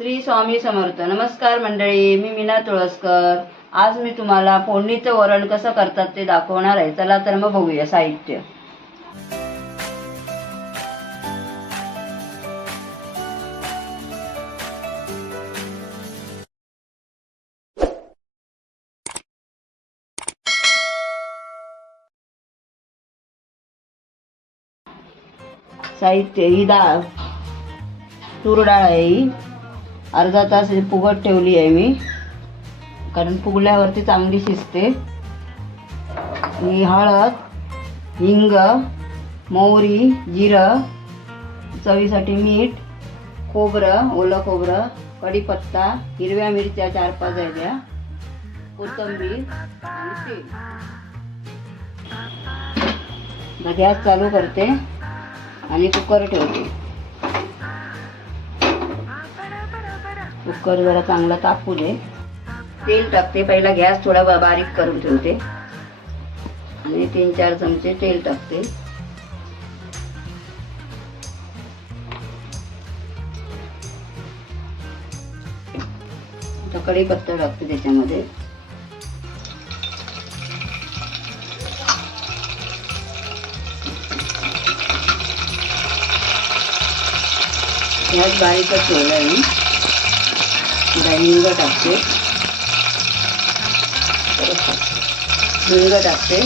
श्री स्वामी समर्थ. नमस्कार मंडळी, मी मीना तुळसकर. आज मी तुम्हाला फोडणीचं वरण कसं करतात ते दाखवणार आहे. चला तर मग बघूया साहित्य. साहित्य: ही डाळ, तूर डाळ आहे. ही अर्धा तास फुगत ठेवली आहे मी, कारण फुगल्यावरती चांगली शिजते. ही हळद, हिंग, मोहरी, जिरं, चवीसाठी मीठ, खोबरं, ओलं खोबरं, कढीपत्ता, हिरव्या मिरच्या 4-5 द्या, कोथिंबीर आणि तेल. गॅस चालू करते आणि कुकर ठेवते. कुकर जरा चांगला तापू दे. तेल टाकते. पहिला गॅस थोडा बारीक करून ठेवते आणि 3-4 चमचे तेल टाकते. आता कढीपत्ता टाकते त्याच्यामध्ये. गॅस बारीकच ठेवला आहे मी. हिंग टाकते. हिंग टाकते.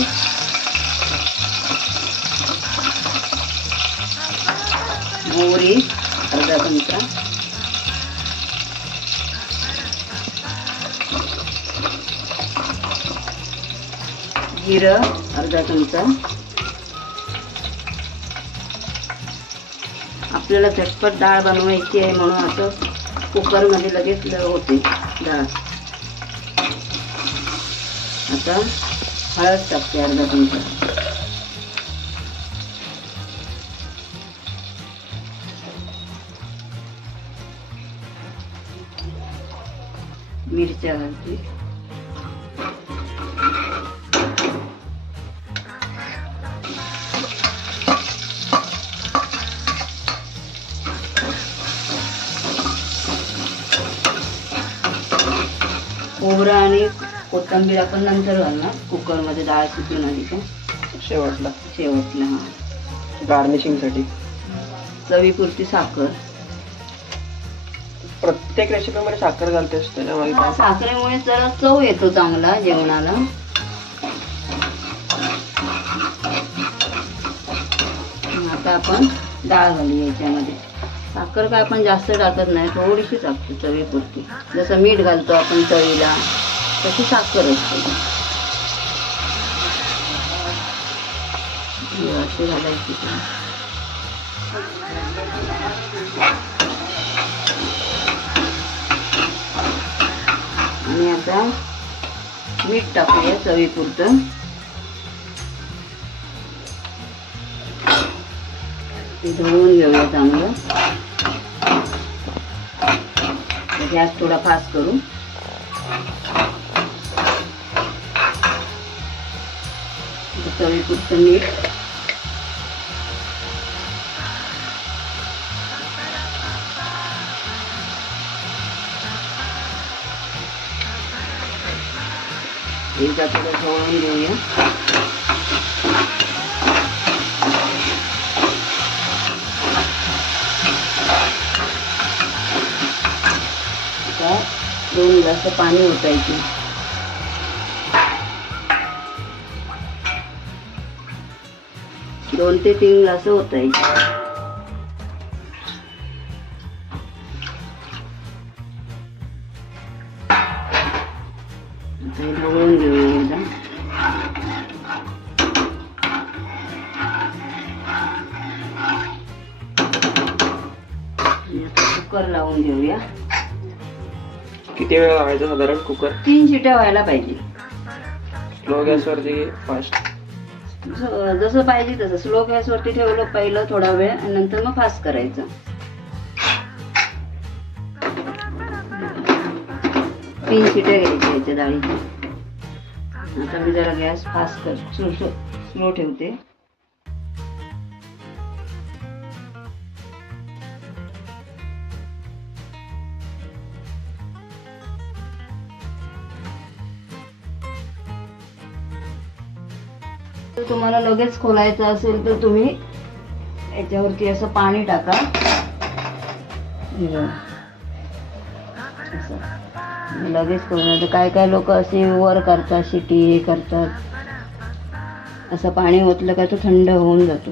मोहरी अर्धा चमचा, जिरं अर्धा चमचा. आपल्याला झटपट डाळ बनवायची आहे म्हणून असं कुकरमध्ये लगेच होते डाळ. आता हळद टाकते अर्धा चमचा. मिरच्या घालते. खोबरं आणि कोथिंबीर आपण नंतर घालणार. कुकरमध्ये डाळ शिजून आली का शेवटला. हा, गार्निशिंगसाठी. चवीपुरती साखर. प्रत्येक रेसिपीमध्ये साखर घालतेस त्याच्यामध्ये? साखरेमुळे जरा चव येतो चांगला जेवणाला. आता आपण डाळ घालू याच्यामध्ये. साखर काय आपण जास्त टाकत नाही, थोडीशी टाकतो चवीपुरती. जसं मीठ घालतो आपण चवीला तशी साखर असते. अशी घालायची. आणि आता मीठ टाकूया चवीपुरतं. धुवून घेऊया चांगलं. गॅस थोडा फास्ट करू. चवीपुरतं मीठ. एकदा थोडं ढवळून घेऊया. आता 2 ग्लास पाणी ओतायचे. दोन ते 3 ग्लास ओतायचे. ढवळून घेऊया एकदा. कुकर लावून घेऊया. किती वेळ लावायचा साधारण कुकर? 3 शिट्या व्हायला पाहिजे. स्लो गॅसवरती फास्ट? जसं पाहिजे तसं. स्लो गॅसवरती ठेवलं पहिलं थोडा वेळ आणि नंतर मग फास्ट करायचं. 3 शिट्या घ्यायच्या याच्या डाळीच्या. आता मी जरा गॅस फास्ट स्लो ठेवते. तर तुम्हाला लगेच खोलायचं असेल तर तुम्ही याच्यावरती असं पाणी टाका. हे बघा. असं. आणि लगेच खोलणार. तर काय काय लोक असे वर करतात, शिटी हे करतात. असं पाणी ओतलं का तो थंड होऊन जातो.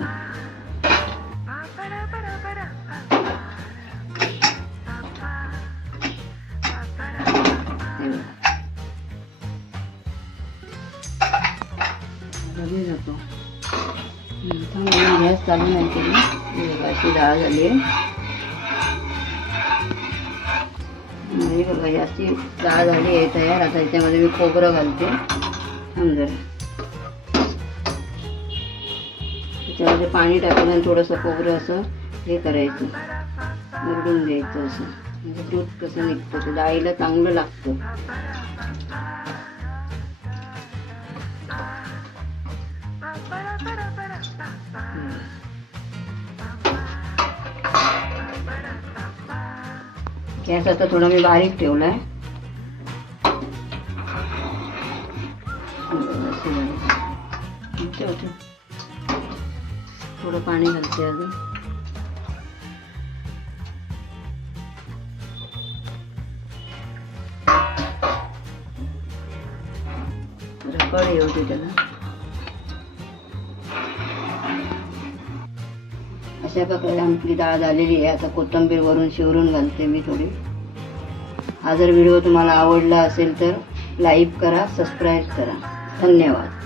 हे बघा. लगेच होतो. गॅस चालू नाही केली. हे बघा अशी डाळ झाली आहे. हे बघा ही अशी डाळ झाली आहे तयार. आता याच्यामध्ये मी खोबरं घालते. जरा त्याच्यामध्ये पाणी टाकून आणि थोडंसं खोबरं असं हे करायचं, मुरडून द्यायचं असं. म्हणजे दूध कसं निघतं ते डाळीला चांगलं लागतं. गॅस आता थोडा मी बारीक ठेवलाय. थोडं पाणी घालते अजून. कळ येऊ दे त्याला. अशा प्रकारे आपली डाळ झालेली आहे. आता कोथिंबीर वरून शिवरून घालते मी थोडी. हा जर व्हिडिओ तुम्हाला आवडला असेल तर लाईक करा, सबस्क्राईब करा. धन्यवाद.